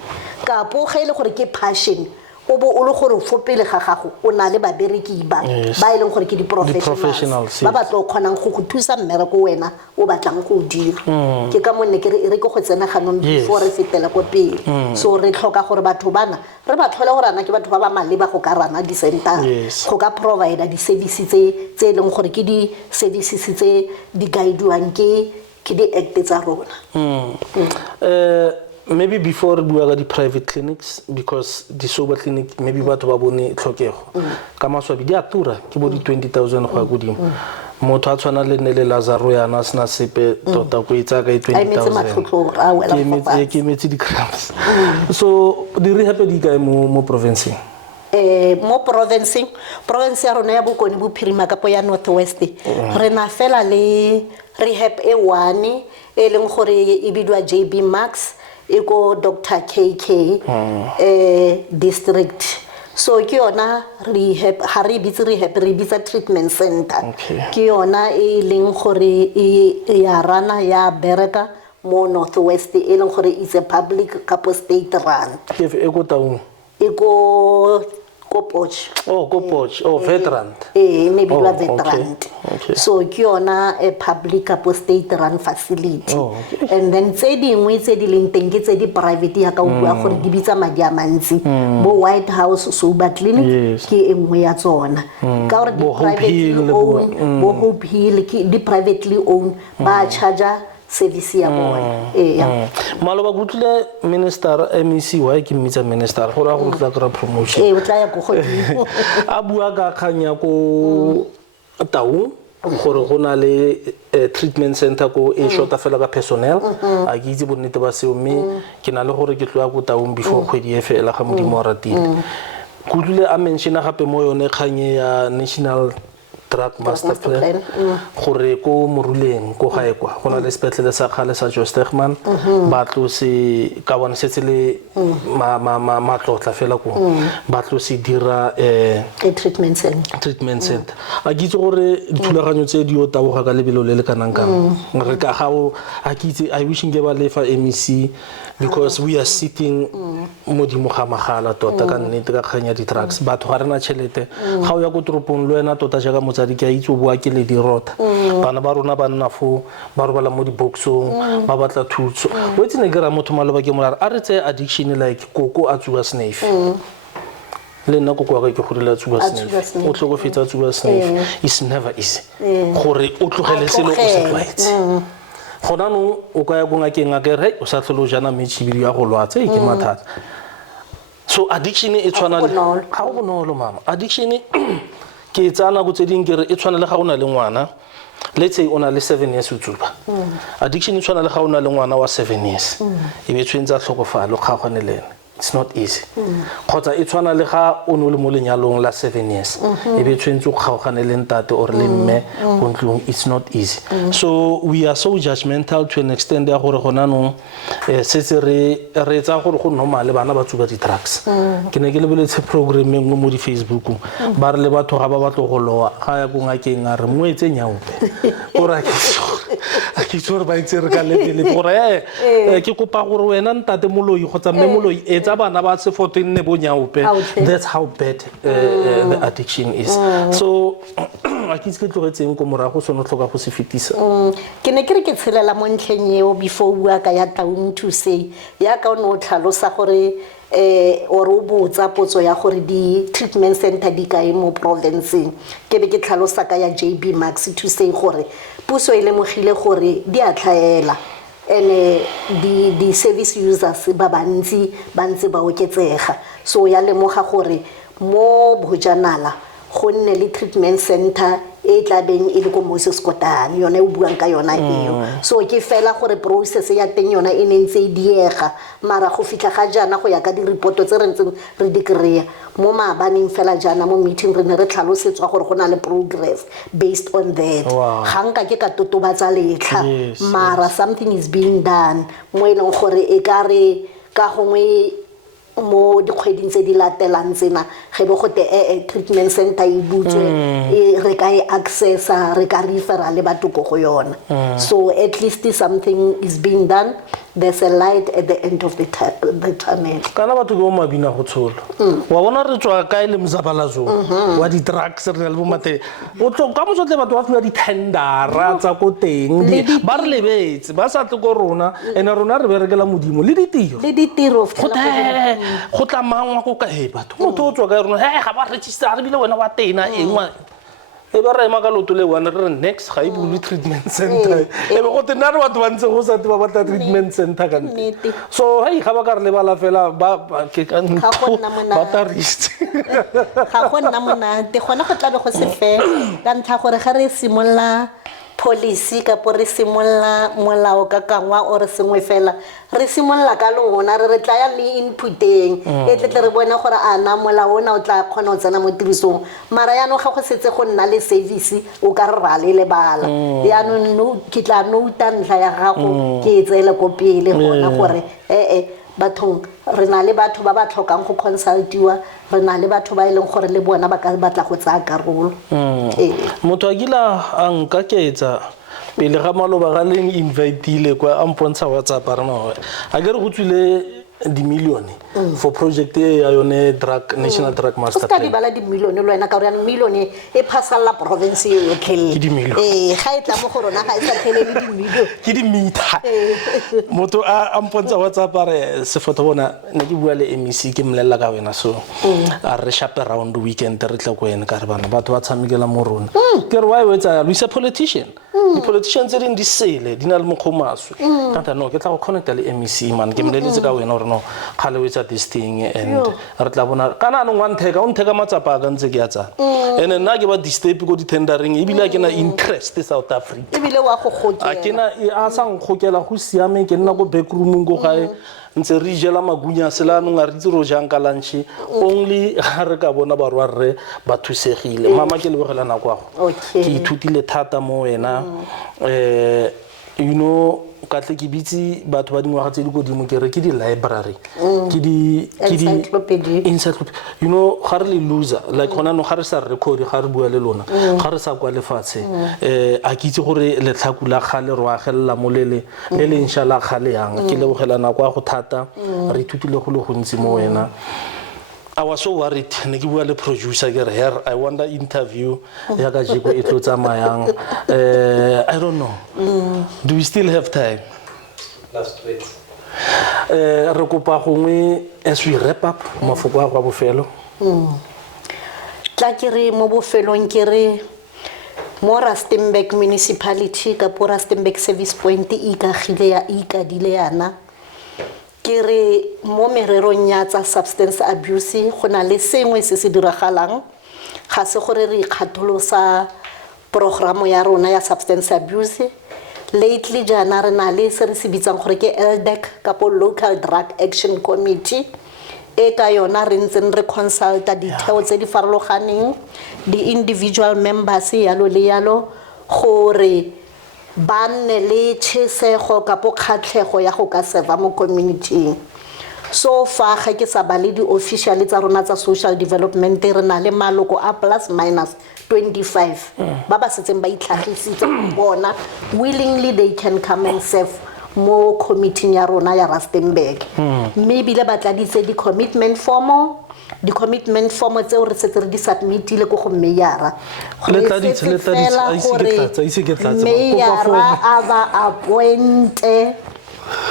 ka po ga ile gore ke passion o bo o le gore fo pele ga gago o na le babereki ba e leng gore ke di-professionals ba ba tlo kgonang go go thusa mmereko wena o batlang go o dira ke ka monne ke re ke go tsena ganong before re fetela ko pele so re tlhoka gore batho bana re ba tlhole gore ana ke batho ba ba maleba go ka rana di-center go ka provide di-services tse e leng gore ke di-services tse di guidewang ke di-act tsa rona maybe before bua ka di-private clinics because di-sober clinic maybe batho ba bone tlhokego ka maswabi di a tura ke bo di 20,000 go ya godimo motho a tshwana le ne le Lazaro yana sena sepe tota go itsa ka 20,000 ke metse di-grams so di rehab di kae mo provinceng mo province ya rona ya Bokone Bophirima Kapo ya Northwest re na fela le rehab e one e leng gore e bidwa JB Max e go Dr. KK district so ke yona rehab ha re bitse rehab re bitsa treatment center ke yona e leng gore ya rana ya bereka mo Northwest e leng gore is a public Kapo state run ke e go taung e go Poch. Poch. Veteran. Maybe veteran. So ke yona a public Kapo state run facility. And then tse dingwe tse di leng teng ke tse di private ya ka o bua gore di bitsa madi a mantsi. Bo White House Sober Clinic ke engwe ya tsona. Ka gore di privately owned, bo Hope Hill ke di privately owned ba charger service ya bona maloba gutlile minister MEC wa ke mmitsa minister gore a go tla kra promotion o tla ya go godimo a bua ka khanya ko taung gore go na le treatment center ko e shota fela ka personnel a ke itse bonnete ba seo mme ke na le gore ke tloa go taung before kgwedi e fela ga modimo a ratile gutlile a mentiona gape mo yone khanye ya national drug master plan gore ko moruleng ko gae kwa go na le sepetlele sa khale sa Joe Stegman ba tlo se ka bona setse le matlotla fela ko ba tlo se dira treatment center a kitse gore dithulaganyo tse di o taboga ka lebelo le le kanang kang re ka gao a kitse I wishing ke ba lefa MEC because we are sitting modimo ga magala tota ka nnete ka khanya di drugs batho ga rena tšhelete ga o ya go toropong le wena tota jaaka motsadi ke a itse o bua ke le dirota bana ba rona ba nna fo ba robala mo di-boxong ba batla thuso o itse ne ke ra motho maloba ke molara a re tse addiction like koko a tsuba snafe le nna koko wa ke godile a tsuba snafe o tlhokofetsa a tsuba snafe is never easy gore o tlogele selo o se tlwaetse gona no o ka ya go ngakeng a ke re o sa tlholo jana metšhibidi ya go lwatse ke mathata so addiction e tshwana le ga go bonolo mama addiction ke tsana go tse ding ke re e tshwana le ga o na le ngwana let's say o na le 7 years o tsuba addiction e tshwana le ga o na le ngwana wa 7 years e be tshwentsa tlhokofalo kgagwane le ene it's not easy khotsa e tshwana le ga o no le mo lenyalong la 7 years e be tshwentse go kgaogane le ntate or le mme go ntlong it's not easy so we are so judgmental to an extent ya gore gona no se re tsa gore go normal le bana ba tsuba di drugs ke ne ke lebeletse programming mo di Facebook ba re le batho ga ba batlo go loa ga ya go ngakeng a re moetse nyaupe ora ke tsore ba itse re ka letele gore ke kopa gore wena ntate moloi gotsa mme moloi tsa bana ba se 14 ne bonyaupe that's how bad the addiction is so a ke itse ke tlogetseng ko morago sono tlhoka go se fetisa ke ne ke re ke tshelela mo ntlheng eo before bua ka ya taung to say ya ka o no tlhalosa gore or o botsa potso ya gore di treatment center di kae mo provinceng ke be ke tlhalosa ka ya JB Max to say gore puso e lemogile gore di a tlhaela ene di service users ba bantsi ba oketsega so ya lemoga gore mo Bojanala go nne le treatment center e tla beng e le ko Moses Kotane yone o buang ka yona eo so ke fela gore process ya teng yona e nentse e diega mara go fitla ga jana go ya ka di report tse re ntseng re di kreya mo maabaneng fela jana mo meeting re ne re tlhalosetswa gore go na le progress based on that ga nka ke ka totobatsa letlha mara something is being done mo e leng gore e ka re ka gongwe mo dikgweding tse di latelang tsena ge be go te treatment center e butswe re ka e accessa re ka refera le batho go yona so at least something is being done there's a light at the end of the tunnel. kana batho ke o mabina go tshola wa bona re tswa kae le mzabalazo wa di drugs re na le bomate o tlo ka mosotle batho ba fiwa di tendera tsa ko teng ba re lebetse ba sa tle ko rona ene rona re berekela modimo le ditiro go tla mangwa go ka batho motho o tswa ka rona ga ba register re bile wena wa tena engwa e ba re ka loto le one re next ga e bule treatment center e be go tena re batho ba ntse go sa ba batla treatment center ka nne so hey ga ba ka re le bala fela ba ke ka ba ta risk ga go nna monate gona go tla be go se fe ka ntlha gore ga re simolla policy ka po re simolla molao ka kangwa o re sengwe fela re simolla ka lona re tla ya le inputeng e tle re bona gore ana molao ona o tla khona o tsena mo tirisong mara ya no ga go setse go nna le service o ka re le lebala ya no ke tla no utantla ya gago ke tsele ko pele gona gore bathong re na le batho ba ba tlhokang go consultiwa re na le batho ba ileng gore le bona ba ka batla go tsaya karolo motho a kila a nka ketsa pele ga maloba ga leng inviteile kwa ampontsha WhatsApp ra no a ke re go tswile di millione for project ya yone national drug master plan di bala di millione lo ena ka re millione e phasalla province yo tlhele ga e tla mo go rona ga e sa tlhele le di millione ke di meter motho a ampontsha WhatsApp re se foto bona ne ke bua le MEC ke mlela ka wena so a re shop around weekend re tla go ena ka re bana batho ba tshamekela mo rona ke re why we tsa lu isa politician di politicians tse di sele di na le mokgomaswe ka no ke tla go connecta le MEC man ke mleletse ka wena no khale we tsa this thing and re tla bona kana no o ntheka matsapa ka ntse ke ya tsa ene nna ke ba disturb go di tendering e bile ke na interest South Africa e bile wa go gokela a ke na a sang gokela go siame ke nna go backroom go gae ntse re jela magunya selano nga re tsiro jang ka lunch only ga re ka bona ba rre ba thusegile mama ke le bogela nako go ke ithutile thata mo wena you know ka tle ke bitse batho ba dingwaga tse di godimo ke re ke di library ke di encyclopedia you know ga re le loser like gona no ga re sa record ga re bua le lona ga re sa kwa lefatshe a ke itse gore le tlhakula gale re wa gella molele le inshallah gale yang ke le bogela nako go thata re ithutile go le gontsi mo wena I was so worried ne ke bua le producer ke re here I want the interview ya ka jiko e tlo tsamayang I don't know do we still have time last week re kopa gongwe as we wrap up mafoko a go bofelo tla ke re mo bofelong ke re mo Rustenburg municipality ka po Rustenburg service point ikadile yana ke re mo mererong ya tsa substance abuse go na le sengwe se se diragalang ga se gore re ikgatholosa programo ya rona ya substance abuse lately jana re na le se re se bitsang gore ke LDAC ka po local drug action committee e ka yona re ntse re consulta ditheo tse di farologaneng di individual members yalo le yalo gore ba nne le tshesego ka po kgatlhego ya go ka serva mo community so far ga ke sa bale di official tsa rona tsa social development re na le maloko a plus minus 25 ba ba setseng ba itlhagisitse bona willingly they can come and serve mo committee ya rona ya Rustenburg maybe le batladitse di commitment form tseo re setse re di submitile go go meyara meyara aba appointe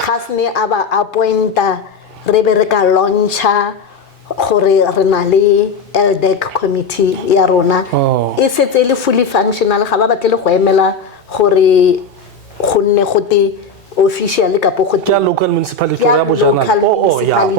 khasne aba appointa re be re ka launcha gore re na le LDAC committee ya rona e setse le fully functional ga ba batle le go emela gore go nne gote official ka po go ya local municipality ya bojanala ya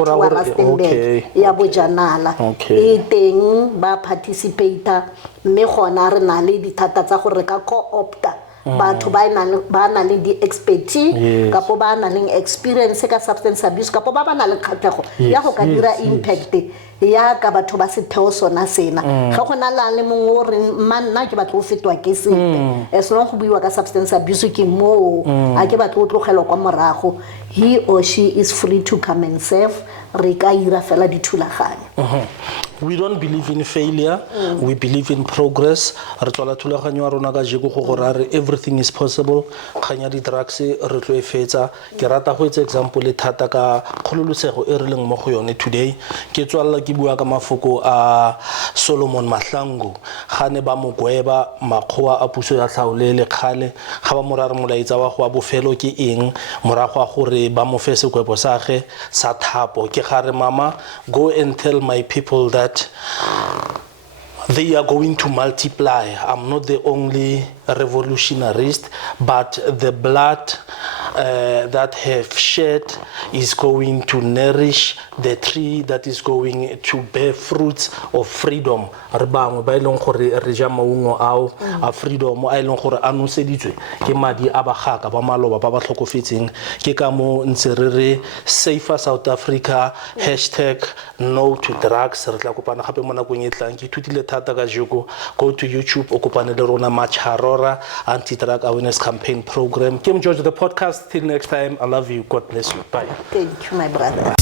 okay ya bojanala e teng ba participate mme gona re na le dithata tsa gore ka co-opta batho ba na le di expertise ka po ba na le experience ka substance abuse ka po ba na le kgatlhego ya go ka dira impact ya ka batho ba se theo sona sena ga go na le mongwe o re manna ke batlo go fetwa ke sepe as long go buiwa ka substance abuse ke mo a ke batlo go tlogelwa kwa morago he or she is free to come and serve re ka ira fela dithulaganyo. We don't believe in failure. We believe in progress. Re tswala thulaganyo ya rona ka jeko go gore a re everything is possible. Khanya di drugs re tlo e fetsa. Ke rata go etsa example le thata ka kgololosego e re leng mo go yone today. Ke tswalla ke bua ka mafoko a Solomon Mahlangu. Gane ba mo gweba makgoa a puso ya tlhaolele khale ga ba morare molaetsa wa go a bofelo ke eng morago a gore ba mo fe sekwebo sa ge sa thapo ke gare mama go and tell my people that they are going to multiply. I'm not the only revolutionarist, but the blood that have shed is going to nourish the tree that is going to bear fruits of freedom. Re bangwe ba ileng gore re ja maungo ao a freedom a ileng gore a noseditswe ke madi a bagaka ba maloba ba ba tlhokofetseng ke ka mo ntse re re safer South Africa #no to drugs. Re tla kopana gape mo nakong e tlang ke thutile thata ka jeko. Go to YouTube o kopane le rona Macharora anti-drug awareness campaign program. Mjojo the podcast. Till next time, I love you. God bless you. Bye. Thank you, my brother.